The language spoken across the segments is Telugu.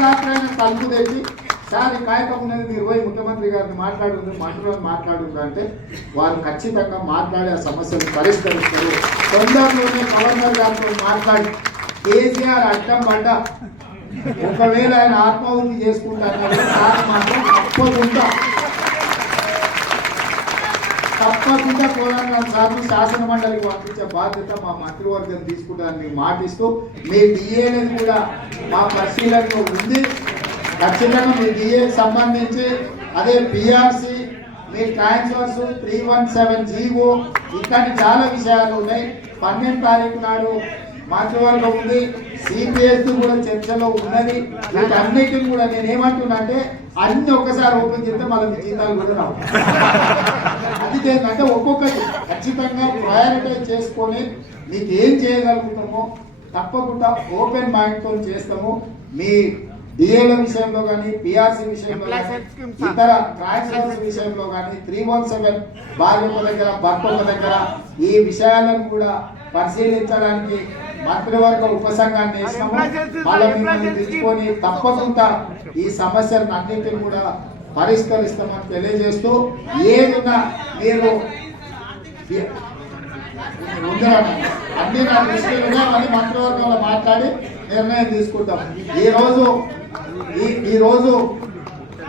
రాత్రైనా తలుపు తెచ్చి సార్ ఈ కార్యక్రమం మీరు పోయి ముఖ్యమంత్రి గారిని మాట్లాడుంది మంత్రులను మాట్లాడుంది అంటే వారు ఖచ్చితంగా మాట్లాడి ఆ సమస్యను పరిష్కరిస్తారు. తొందరలోనే గవర్నర్ గారితో మాట్లాడి కేసీఆర్ అడ్డం పడ్డ ఒకవేళ ఆయన ఆత్మహత్య చేసుకుంటారు సార్ మాత్రం తప్పకుండా తప్పకుండా కోదండ సార్లు శాసన మండలికి పంపించే బాధ్యత మా మంత్రివర్గం తీసుకుంటారని మాటిస్తూ మీ డిఏని కూడా మా పరిశీలనలో ఉంది. ఖచ్చితంగా మీ డిఏకి సంబంధించి అదే పిఆర్సి మీ transfers three one seven GO ఇట్లాంటి చాలా విషయాలు ఉన్నాయి. పన్నెండు తారీఖు నాడు మంత్రివర్గం ఉంది. సిపిఎస్ కూడా చర్చలో ఉన్నది. వీటన్నిటిని కూడా నేను ఏమంటున్నా అంటే అన్ని ఒక్కసారి ఓపెన్ చేస్తే మళ్ళీ జీతాలు కూడా రావు. అది ఏంటంటే ఒక్కొక్కటి ఖచ్చితంగా ప్రయారిటైజ్ చేసుకొని మీకు ఏం చేయగలుగుతామో తప్పకుండా ఓపెన్ మైండ్తో చేస్తాము. మీ డిఏల విషయంలో కానీ పిఆర్సీ విషయంలో కానీ ఇతర ట్రాన్స్ఫర్స్ విషయంలో కానీ త్రీ వన్ సెవెన్ భార్య ఒక దగ్గర భర్త ఒక దగ్గర ఈ విషయాలను కూడా పరిశీలించడానికి మంత్రివర్గ ఉపసంఘాన్ని వేసినాము. మళ్ళీ మిమ్మల్ని తీసుకొని తప్పకుండా ఈ సమస్యలను అన్నింటిని కూడా పరిష్కరిస్తామని తెలియజేస్తూ ఏదున్నా మీరు అన్ని నా దృష్టిలో మళ్ళీ మంత్రివర్గంలో మాట్లాడి నిర్ణయం తీసుకుంటాం. ఈ రోజు ఈ రోజు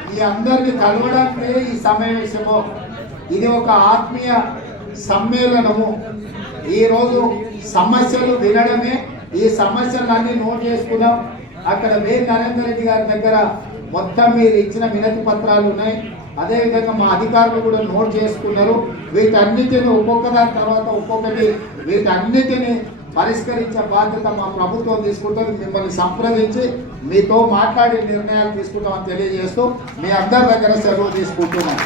మీ అందరిని కలవడానికి ఈ సమావేశము. ఇది ఒక ఆత్మీయ సమ్మేళనము. ఈరోజు సమస్యలు వినడమే. ఈ సమస్యలన్నీ నోట్ చేసుకున్నాం అక్కడ వే నరేందర్ రెడ్డి గారి దగ్గర మొత్తం మీరు ఇచ్చిన వినతి పత్రాలు ఉన్నాయి. అదేవిధంగా మా అధికారులు కూడా నోట్ చేసుకున్నారు. వీటన్నిటిని ఒక్కొక్క దాని తర్వాత ఒక్కొక్కటి వీటన్నిటిని పరిష్కరించే బాధ్యత మా ప్రభుత్వం తీసుకుంటుంది. మిమ్మల్ని సంప్రదించి మీతో మాట్లాడి నిర్ణయాలు తీసుకుంటామని తెలియజేస్తూ మీ అందరి దగ్గర సెలవు తీసుకుంటున్నాం.